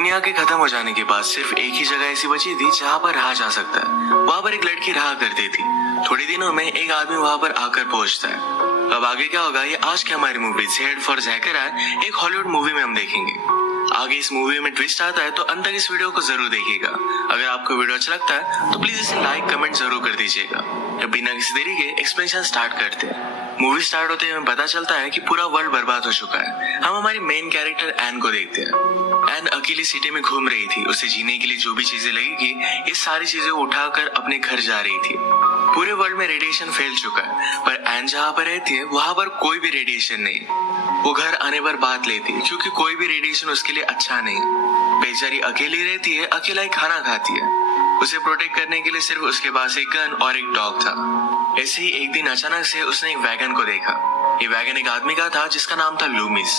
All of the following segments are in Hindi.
दुनिया के खत्म हो जाने के बाद सिर्फ एक ही जगह ऐसी बची थी जहाँ पर रहा जा सकता है। वहाँ पर एक लड़की रहा करती थी। थोड़ी दिनों में एक आदमी वहाँ पर आकर पहुँचता है। अब आगे क्या होगा ये आज की हमारी मूवी जेड फॉर जैकर है एक हॉलीवुड मूवी में हम देखेंगे। आगे इस मूवी में ट्विस्ट आता है तो अंत तक इस वीडियो को जरूर देखिएगा। अगर आपको वीडियो अच्छा लगता है तो प्लीज इसे लाइक कमेंट जरूर कर दीजिएगा। अब बिना किसी देरी के एक्सप्लेनेशन स्टार्ट करते हैं। मूवी स्टार्ट होते हमें पता चलता है कि पूरा वर्ल्ड बर्बाद हो चुका है। हम हमारी मेन कैरेक्टर एन को देखते हैं। एन अकेली सिटी में घूम रही थी। उसे जीने के लिए जो भी चीजें लगेगी ये सारी चीजें उठाकर अपने घर जा रही थी। पूरे वर्ल्ड में रेडिएशन फैल चुका है पर एन जहाँ पर रहती है वहाँ पर कोई भी रेडिएशन नहीं। वो घर आने पर बात लेती है क्योंकि कोई भी रेडिएशन उसके लिए अच्छा नहीं। बेचारी अकेली रहती है, अकेला ही खाना खाती है। उसे प्रोटेक्ट करने के लिए सिर्फ उसके पास एक गन और एक डॉग था। ऐसे ही एक दिन अचानक से उसने एक वैगन को देखा। ये वैगन एक आदमी का था जिसका नाम था लूमिस।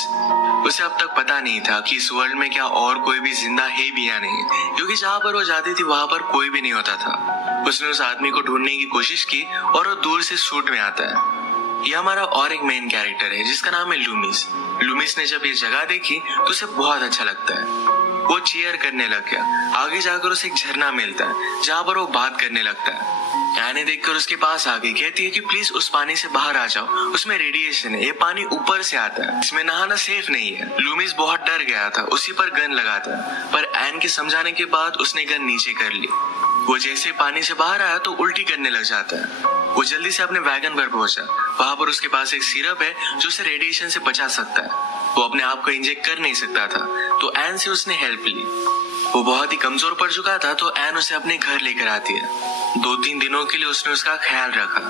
उसे अब तक पता नहीं था कि इस वर्ल्ड में क्या और कोई भी जिंदा है भी या नहीं, क्योंकि जहाँ पर वो जाती थी वहाँ पर कोई भी नहीं होता था। उसने उस आदमी को ढूंढने की कोशिश की और वो दूर से सूट में आता है। ये हमारा और एक मेन कैरेक्टर है जिसका नाम है लूमिस। लूमिस ने जब ये जगह देखी तो उसे बहुत अच्छा लगता है। वो चीयर करने लग गया। आगे जाकर उसे एक झरना मिलता है जहाँ पर वो बात करने लगता है। एने देखकर उसके पास आ गई, कहती है कि प्लीज उस पानी से बाहर आ जाओ, उसमें रेडिएशन है, ये पानी ऊपर से आता है, इसमें नहाना सेफ नहीं है। लूमिस बहुत डर गया था, उसी पर गन लगाता है पर एन के समझाने के बाद उसने गन नीचे कर ली। वो जैसे पानी से बाहर आया तो उल्टी करने लग जाता है। वो जल्दी से अपने वैगन पर पहुंचा। वहां पर उसके पास एक सिरप है जो उसे रेडिएशन से बचा सकता है। वो अपने आप को इंजेक्ट कर नहीं सकता था तो एन से उसने हेल्प ली। वो बहुत ही कमजोर पड़ चुका था तो एन उसे अपने घर लेकर आती है। 2-3 दिनों के लिए उसने उसका ख्याल रखा।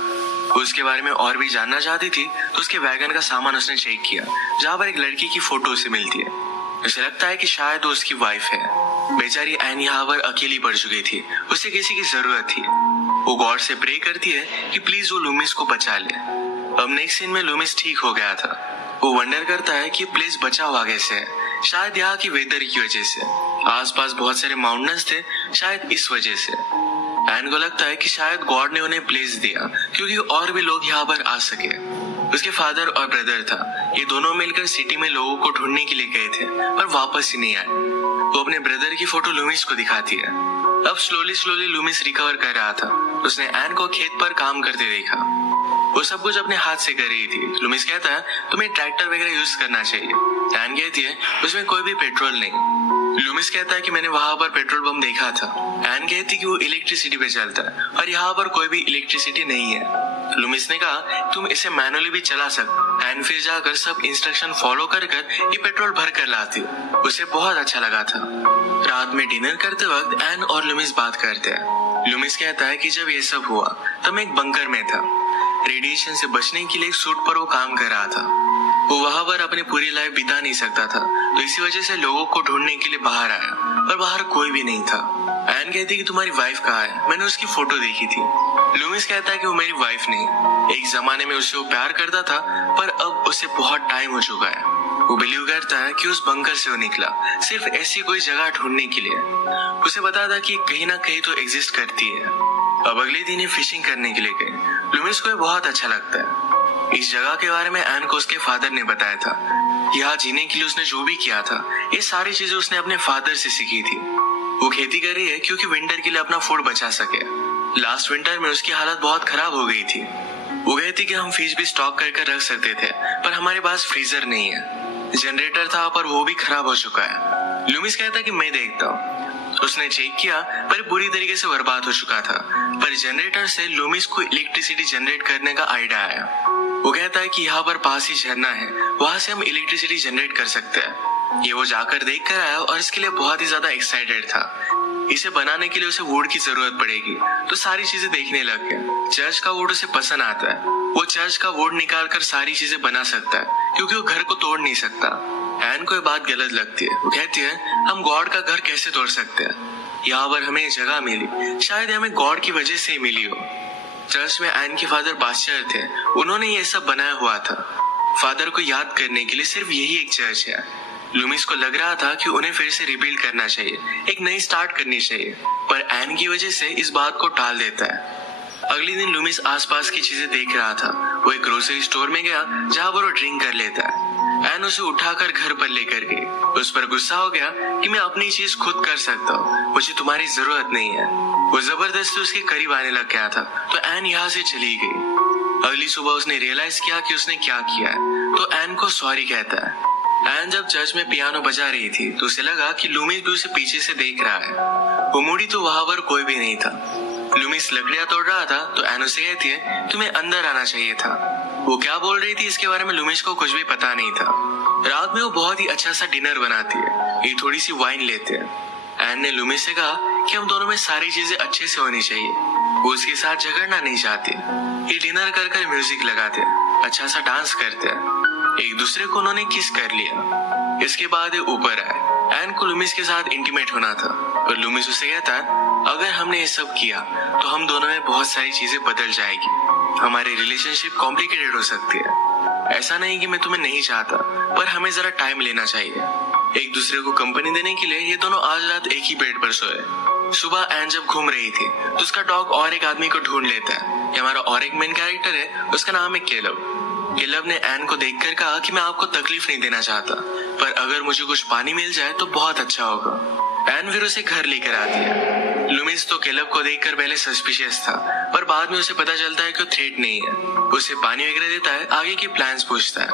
वो उसके बारे में और भी जानना चाहती थी तो उसके वैगन का सामान उसने चेक किया जहाँ पर एक लड़की की फोटो उसे मिलती है। उसे लगता है कि शायद वो उसकी वाइफ है। बेचारी एन यहाँ पर अकेली पड़ चुकी थी, उसे किसी की जरूरत थी। वो गॉड से प्रे करती है कि प्लीज वो लूमिस को बचा ले। अब नेक्स्ट सीन में लूमिस ठीक हो गया था। वो वंडर करता है कि प्लेस बचा हुआ कैसे है। शायद यहाँ की वेदर की वजह से। आसपास बहुत सारे माउंटेन्स थे, शायद इस वजह से। एन को लगता है कि शायद गॉड ने उन्हें प्लेस दिया क्योंकि और भी लोग यहाँ पर आ सके। उसके फादर और ब्रदर था, ये दोनों मिलकर सिटी में लोगों को ढूंढने के लिए गए थे पर वापस ही नहीं आए। वो अपने ब्रदर की फोटो लूमिस को दिखाती है। अब स्लोली लूमिस रिकवर कर रहा था। उसने एन को खेत पर काम करते देखा। वो सब कुछ अपने हाथ से कर रही थी। लूमिस कहता है तुम्हें ट्रैक्टर वगैरह यूज करना चाहिए। एन कहती है उसमें कोई भी पेट्रोल नहीं। लूमिस कहता है कि मैंने वहां पर पेट्रोल पंप देखा था। एन कहती कि वो इलेक्ट्रिसिटी पे चलता है और यहाँ पर कोई भी इलेक्ट्रिसिटी नहीं है। लूमिस ने कहा तुम इसे मैनुअली भी चला सकते। एन फिर जाकर सब इंस्ट्रक्शन फॉलो कर ये पेट्रोल भर कर लाती। उसे बहुत अच्छा लगा था। रात में डिनर करते वक्त एन और लूमिस बात करते हैं। लूमिस कहता है कि जब ये सब हुआ तब मैं एक बंकर में था। रेडिएशन से बचने के लिए एक सूट पर वो काम कर रहा था। वो वहां पर अपनी पूरी लाइफ बिता नहीं सकता था तो इसी वजह से लोगों को ढूंढने के लिए बाहर आया पर बाहर कोई भी नहीं था। एन कहती कि तुम्हारी वाइफ कहाँ है, मैंने उसकी फोटो देखी थी। लूमिस कहता है कि वो मेरी वाइफ नहीं, एक जमाने में उससे वो प्यार करता था पर अब उसे बहुत टाइम हो चुका है। वो बिलीव करता है कि उस बंकर से वो निकला सिर्फ ऐसी कोई जगह ढूंढने के लिए। उसे पता था कि कहीं ना कहीं तो एग्जिस्ट करती है। अब अगले दिन ये फिशिंग करने के लिए गए। लूमिस को बहुत अच्छा लगता है। इस जगह के बारे में एन को उसके फादर ने बताया था। यहाँ जीने के लिए उसने जो भी किया था ये सारी चीजें उसने अपने फादर से सीखी थी। वो खेती कर रही है क्योंकि विंटर के लिए अपना फूड बचा सके। लास्ट विंटर में उसकी हालत बहुत खराब हो गई थी। वो कहती कि हम फिश भी स्टॉक करके रख सकते थे पर हमारे पास फ्रीजर नहीं है। जनरेटर था पर वो भी खराब हो चुका है। लूमिस कहता है कि मैं देखता हूँ। उसने चेक किया पर बुरी तरीके से बर्बाद हो चुका था पर जनरेटर से लूमिस को इलेक्ट्रिसिटी जनरेट करने का आइडिया आया। वो कहता है कि यहाँ पर पास ही झरना है, वहां से हम इलेक्ट्रिसिटी जनरेट कर सकते हैं। ये वो जाकर देख कर आया और इसके लिए बहुत ही ज्यादा एक्साइटेड था। इसे बनाने के लिए उसे वुड की जरूरत पड़ेगी तो सारी चीजें देखने लग गया। चर्च का वुड उसे पसंद आता है। वो चर्च का वुड निकाल कर सारी चीजें बना सकता है क्योंकि वो घर को तोड़ नहीं सकता। एन को ये बात गलत लगती है। वो कहती है हम गॉड का घर कैसे तोड़ सकते हैं, यहाँ पर हमें जगह मिली शायद हमें गॉड की वजह से ही मिली हो। चर्च में एन के फादर पास्टर थे, उन्होंने ये सब बनाया हुआ था। फादर को याद करने के लिए सिर्फ यही एक चर्च है। लूमिस को लग रहा था कि उन्हें फिर से रिबिल्ड करना चाहिए, एक नई स्टार्ट करनी चाहिए पर एन की वजह से इस बात को टाल देता है। अगले दिन लूमिस आसपास की चीजें देख रहा था। वो एक ग्रोसरी स्टोर में गया जहाँ पर वो ड्रिंक कर लेता है। एन उसे उठाकर घर पर लेकर गई। उस पर गुस्सा हो गया कि मैं अपनी चीज खुद कर सकता हूँ, मुझे तुम्हारी जरूरत नहीं है। वो जबरदस्ती उसके करीब आने लग गया था तो एन यहाँ से चली गई। अगली सुबह उसने रियलाइज किया कि उसने क्या किया है, तो एन को सॉरी कहता है। एन जब चर्च में पियानो बजा रही थी तो उसे लगा कि लूमिस भी उसे पीछे से देख रहा है। वो मुड़ी तो वहां पर कोई भी नहीं था। लूमिस लकड़ियां तोड़ रहा था तो एन उसे कहती है, तुम्हें अंदर आना चाहिए था। वो क्या बोल रही थी इसके बारे में लूमिस को कुछ भी पता नहीं था। रात में वो बहुत ही अच्छा सा डिनर बनाती है, एक थोड़ी सी वाइन लेते हैं। एन ने लूमिस से कहा कि हम दोनों में सारी चीजें अच्छे से होनी चाहिए। वो उसके साथ झगड़ना नहीं चाहती। ये डिनर कर कर म्यूजिक लगाते, अच्छा सा डांस करते हैं। एक दूसरे को उन्होंने किस कर लिया। इसके बाद ऊपर आए। एन को लूमिस के साथ इंटीमेट होना था और लूमिस उसे कहता है, अगर हमने ये सब किया तो हम दोनों में बहुत सारी चीजें बदल जाएगी। हमारी रिलेशनशिप कॉम्प्लिकेटेड हो सकती है। ऐसा नहीं कि मैं तुम्हें नहीं चाहता, पर हमें जरा टाइम लेना चाहिए। एक दूसरे को कंपनी देने के लिए ये दोनों आज रात एक ही बेड पर सोए। सुबह एन जब घूम रही थी तो उसका डॉग और एक आदमी को ढूंढ लेता है। ये हमारा और एक मेन कैरेक्टर है, उसका नाम है केलब। केलब ने एन को देखकर कहा कि मैं आपको तकलीफ नहीं देना चाहता, पर अगर मुझे कुछ पानी मिल जाए तो बहुत अच्छा होगा। एन फिर उसे घर लेकर आती है। लूमिस तो केलब को देखकर पहले सस्पिशियस था, पर बाद में उसे पता चलता है कि वो थ्रेट नहीं है। उसे पानी वगैरह देता है, आगे के प्लान्स पूछता है।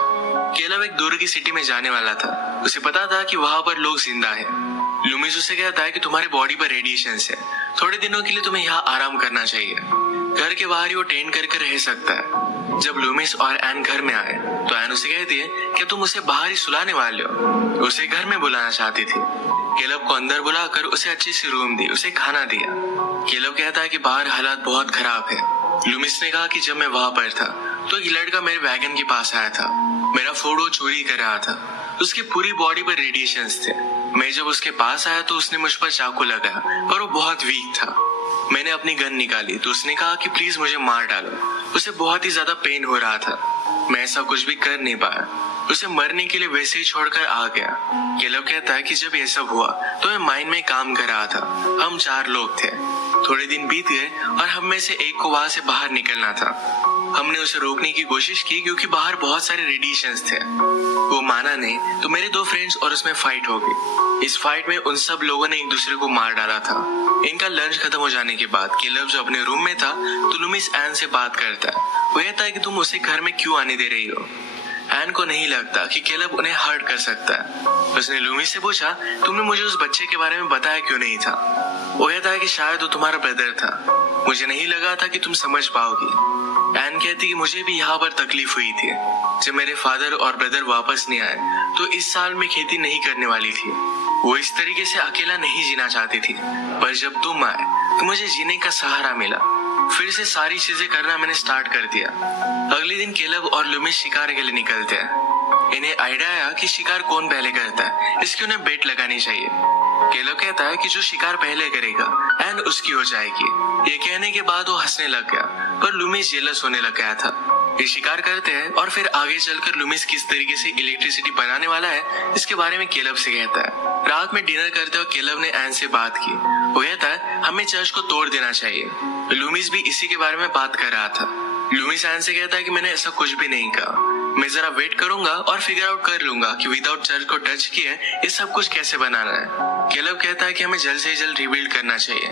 केलब एक दूर की सिटी में जाने वाला था। उसे पता था कि वहां पर लोग जिंदा है। लूमिस उसे कहता है कि तुम्हारे बॉडी पर रेडिएशन है, थोड़े दिनों के लिए तुम्हें यहाँ आराम करना चाहिए। घर के बाहर ही वो टेंट करके रह सकता है। जब लूमिस और एन घर में आए तो एन उसे कहती है कि तुम उसे बाहर ही सुलाने वाले हो। उसे घर में बुलाना चाहती थी। केलब को अंदर बुलाकर उसे अच्छी सी रूम दी, उसे खाना दिया। केलब कहता है कि बाहर हालात बहुत खराब है। लूमिस ने कहा कि जब मैं वहां पर था तो एक लड़का मेरे वैगन के पास आया था। मेरा फूड वो चोरी कर रहा था। उसकी पूरी बॉडी पर रेडिएशंस थे। मैं जब उसके पास आया तो उसने मुझ पर चाकू लगाया, पर वो बहुत वीक था। मैंने अपनी गन निकाली तो उसने कहा कि प्लीज मुझे मार डालो। उसे बहुत ही ज्यादा पेन हो रहा था। मैं ऐसा कुछ भी कर नहीं पाया। उसे मरने के लिए वैसे ही छोड़कर आ गया। केलब कहता है कि जब ये सब हुआ तो मैं माइन में काम कर रहा था। हम 4 लोग थे। थोड़े दिन बीत गए और हम में से एक को वहां से बाहर निकलना था। हमने उसे रोकने की कोशिश की क्योंकि बाहर बहुत सारे रेडिएशंस थे। वो माना नहीं तो मेरे 2 फ्रेंड्स और उसमें फाइट हो गई। इस फाइट में उन सब लोगों ने एक दूसरे को मार डाला था। इनका लंच खत्म हो जाने के बाद केलब जो अपने रूम में था तो लूमिस एन से बात करता है। वो कहता है कि तुम उसे घर में क्यों आने दे रही हो। एन को नहीं लगता कि केलब उन्हें हर्ट कर सकता है। उसने लूमिस से पूछा, तुमने मुझे उस बच्चे के बारे में बताया क्यों नहीं था। वो कहता है कि शायद वो तुम्हारा ब्रदर था, मुझे नहीं लगा था कि तुम समझ पाओगी। एन कहती कि मुझे भी यहाँ पर तकलीफ हुई थी। जब मेरे फादर और ब्रदर वापस नहीं आए तो इस साल में खेती नहीं करने वाली थी। वो इस तरीके से अकेला नहीं जीना चाहती थी, पर जब तुम आए तो मुझे जीने का सहारा मिला। फिर से सारी चीजें करना मैंने स्टार्ट कर दिया। अगले दिन केलब और लूमिस शिकार के लिए निकलते हैं। इन्हें आइडिया आया कि शिकार कौन पहले करता है, इसकी उन्हें बेट लगानी चाहिए। केलब कहता है कि जो शिकार पहले करेगा एन उसकी हो जाएगी। ये कहने के बाद वो हंसने लग गया, पर लूमिस जेलस होने लग गया था। ये शिकार करते हैं और फिर आगे चलकर लूमिस किस तरीके से इलेक्ट्रिसिटी बनाने वाला है इसके बारे में केलब से कहता है। रात में डिनर करते हुए केलब ने एन से बात की। वो कहता है हमें चर्च को तोड़ देना चाहिए। लूमिस भी इसी के बारे में बात कर रहा था। लूमिस एन से कहता है कि मैंने ऐसा कुछ भी नहीं कहा, मैं जरा वेट करूंगा और फिगर आउट कर लूंगा कि विदाउट चर्च को टच किए ये सब कुछ कैसे बनाना है। केलब कहता है कि हमें जल्द से जल्द रिबिल्ड करना चाहिए।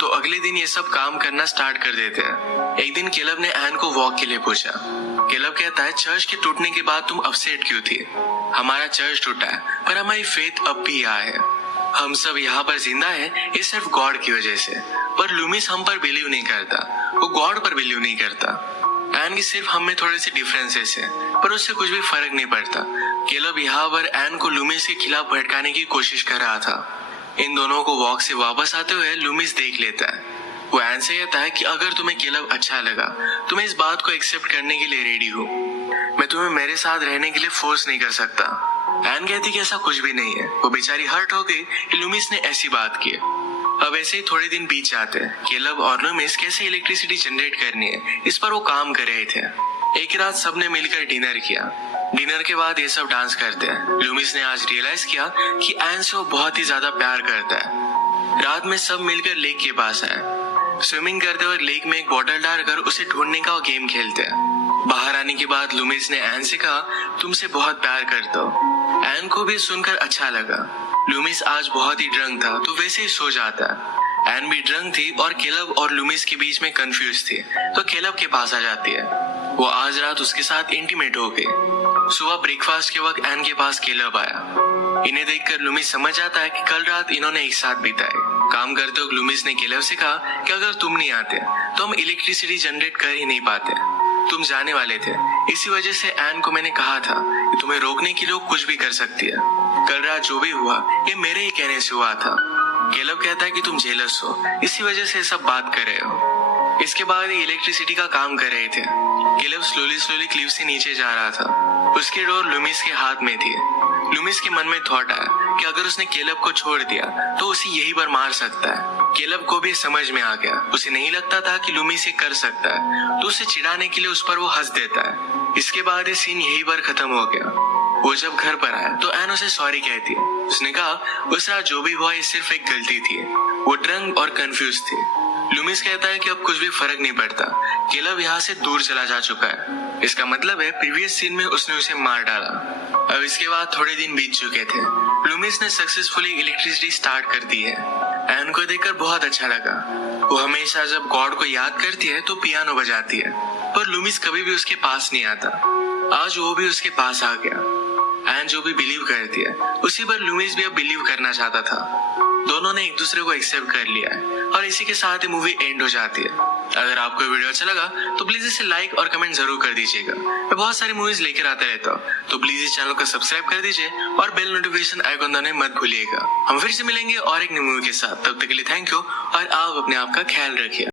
तो अगले दिन ये सब काम करना स्टार्ट कर देते हैं। एक दिन केलब ने एन को वॉक के लिए पूछा। केलब कहता है चर्च के टूटने के बाद तुम अपसेट क्यों थी। हमारा चर्च टूटा है पर हमारी फेथ अब भी यहाँ है। हम सब यहाँ पर जिंदा है ये सिर्फ गॉड की वजह से। पर लूमिस हम पर बिलीव नहीं करता, वो गॉड पर बिलीव नहीं करता। एन की सिर्फ हम में थोड़े से डिफरेंसेस है, पर उससे कुछ भी फर्क नहीं पड़ता। केलब यहाँ पर एन को लूमिस के खिलाफ भड़काने की कोशिश कर रहा था। इन दोनों को वॉक से वापस आते हुए लूमिस देख लेता है। वो एन से कहता है कि अगर तुम्हें केलब अच्छा लगा तो मैं इस बात को एक्सेप्ट करने के लिए रेडी हूँ। मैं तुम्हें मेरे साथ रहने के लिए फोर्स नहीं कर सकता। एन कहती कि ऐसा कुछ भी नहीं है। वो बेचारी हर्ट हो गई कि लूमिस ने ऐसी बात की। अब ऐसे ही थोड़े दिन बीत जाते हैं। केलब और लूमिस कैसे इलेक्ट्रिसिटी जनरेट करनी है इस पर वो काम कर रहे थे। एक रात सबने मिलकर डिनर किया। डिनर के बाद ये सब डांस करते हैं। लूमिस ने आज रियलाइज किया कि एन से वो बहुत ही ज्यादा प्यार करता है। रात में सब मिलकर लेक के पास आए। स्विमिंग करते हुए लेक में एक बॉटल डालकर उसे ढूंढने का गेम खेलते हैं। बाहर आने के बाद लूमिस ने एन से कहा, तुमसे बहुत प्यार करता हूँ। एन को भी सुनकर अच्छा लगा। लूमिस आज बहुत ही ड्रंक था तो वैसे ही सो जाता। एन भी ड्रंक थी और केलब और लूमिस के बीच में कंफ्यूज थी तो केलब के पास आ जाती है। वो आज रात उसके साथ इंटीमेट हो गई। सुबह ब्रेकफास्ट के वक्त एन के पास केलब आया। इन्हें देखकर लूमिस समझ जाता है कि कल रात इन्होंने एक साथ बिताए। काम करते वक्त लूमिस ने केलब से कहा कि अगर तुम नहीं आते तो हम इलेक्ट्रिसिटी जनरेट कर ही नहीं पाते। तुम जाने वाले थे, इसी वजह से एन को मैंने कहा था कि तुम्हें रोकने के लिए कुछ भी कर सकती है। कल रात जो भी हुआ ये मेरे ही कहने से हुआ था। केलब कहता है कि तुम जेलस हो, इसी वजह से सब बात कर रहे हो। इसके बाद ये इलेक्ट्रिसिटी का काम कर रहे थे। केलब स्लोली क्लिफ से नीचे जा रहा था। उसकी डोर लूमिस के हाथ में थी। लूमिस के मन में थॉट आया कि अगर उसने केलब को छोड़ दिया तो उसे यहीं पर मार सकता है। केलब को भी समझ में आ गया। उसे नहीं लगता था कि लूमिस ये कर सकता है तो उसे चिढ़ाने के लिए उस पर वो हंस देता है। इसके बाद ये सीन यहीं पर खत्म हो गया। वो जब घर पर आया तो एन उसे सॉरी कहती है। उसने कहा उस रात जो भी हुआ ये सिर्फ एक गलती थी। वो ड्रंक और कंफ्यूज थी। लूमिस कहता है कि अब कुछ भी फर्क नहीं पड़ता, केलब यहाँ से दूर चला जा चुका है। इसका मतलब है प्रीवियस सीन में उसने उसे मार डाला। अब इसके बाद थोड़े दिन बीत चुके थे। लूमिस ने सक्सेसफुली इलेक्ट्रिसिटी स्टार्ट कर दी है। एन को देखकर बहुत अच्छा लगा। वो हमेशा जब गॉड को याद करती है तो पियानो बजाती है, पर लूमिस कभी भी उसके पास नहीं आता। आज वो भी उसके पास आ गया। एन जो भी बिलीव करती है उसी पर लूमिस भी अब बिलीव करना चाहता था। दोनों ने एक दूसरे को एक्सेप्ट कर लिया है और इसी के साथ ही मूवी एंड हो जाती है। अगर आपको वीडियो अच्छा लगा तो प्लीज इसे लाइक और कमेंट जरूर कर दीजिएगा। मैं बहुत सारी मूवीज लेकर आता रहता हूँ तो प्लीज इस चैनल को सब्सक्राइब कर दीजिए और बेल नोटिफिकेशन आइकॉन दबाना मत भूलिएगा। हम फिर से मिलेंगे और एक नई मूवी के साथ। तब तक के लिए थैंक यू और आप अपने आप का ख्याल रखिए।